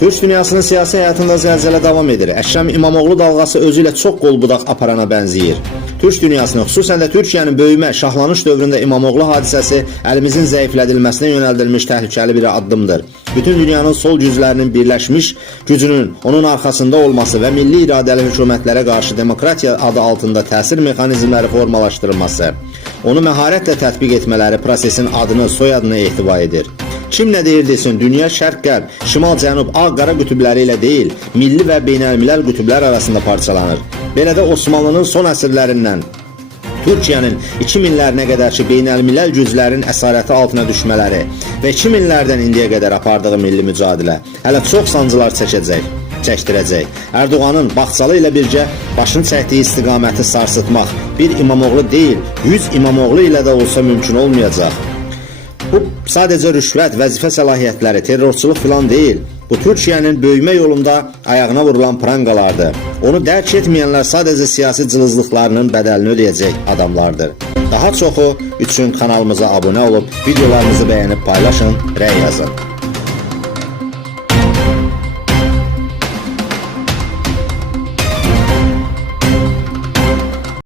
Türk dünyasının siyasi həyatında zəlzələ davam edir. Əkrəm İmamoğlu dalğası özü ilə çox qol-budaq aparana bənzəyir. Türk dünyasının, xüsusən də Türkiyənin böyümə, şahlanış dövründə İmamoğlu hadisəsi əlimizin zəiflədilməsinə yönəldilmiş təhlükəli bir addımdır. Bütün dünyanın sol güclərinin birləşmiş gücünün onun arxasında olması və milli iradəli hökumətlərə qarşı demokratiya adı altında təsir mexanizmləri formalaşdırılması, onu məharətlə tətbiq etmələri prosesin adını, soyadını ehtiva edir. Kim nə deyir desin, dünya şərq-qərb, şimal-cənub, ağ-qara qütübləri ilə deyil, milli və beynəlmiləl qütüblər arasında parçalanır. Belə də Osmanlının son əsrlərindən Türkiyənin 2000-lərinə qədərki beynəlmiləl güclərin əsarəti altına düşmələri və 2000-lərdən indiyə qədər apardığı milli mücadilə hələ çox sancılar çəkdirəcək. Erdoğanın Bağçalı ilə birgə başını çəkdiyi istiqaməti sarsıtmaq bir İmamoğlu deyil, 100 İmamoğlu ilə də olsa mümkün olmayacaq. Bu sadəcə rüşvət, vəzifə səlahiyyətləri, terrorçuluq filan deyil. Bu Türkiyənin böyümə yolunda ayağına vurulan pranqalardır. Onu dərk etməyənlər sadəcə siyasi cılızlıqlarının bədəlini ödəyəcək adamlardır. Daha çoxu üçün kanalımıza abunə olub, videolarımızı bəyənib paylaşın, rəy yazın.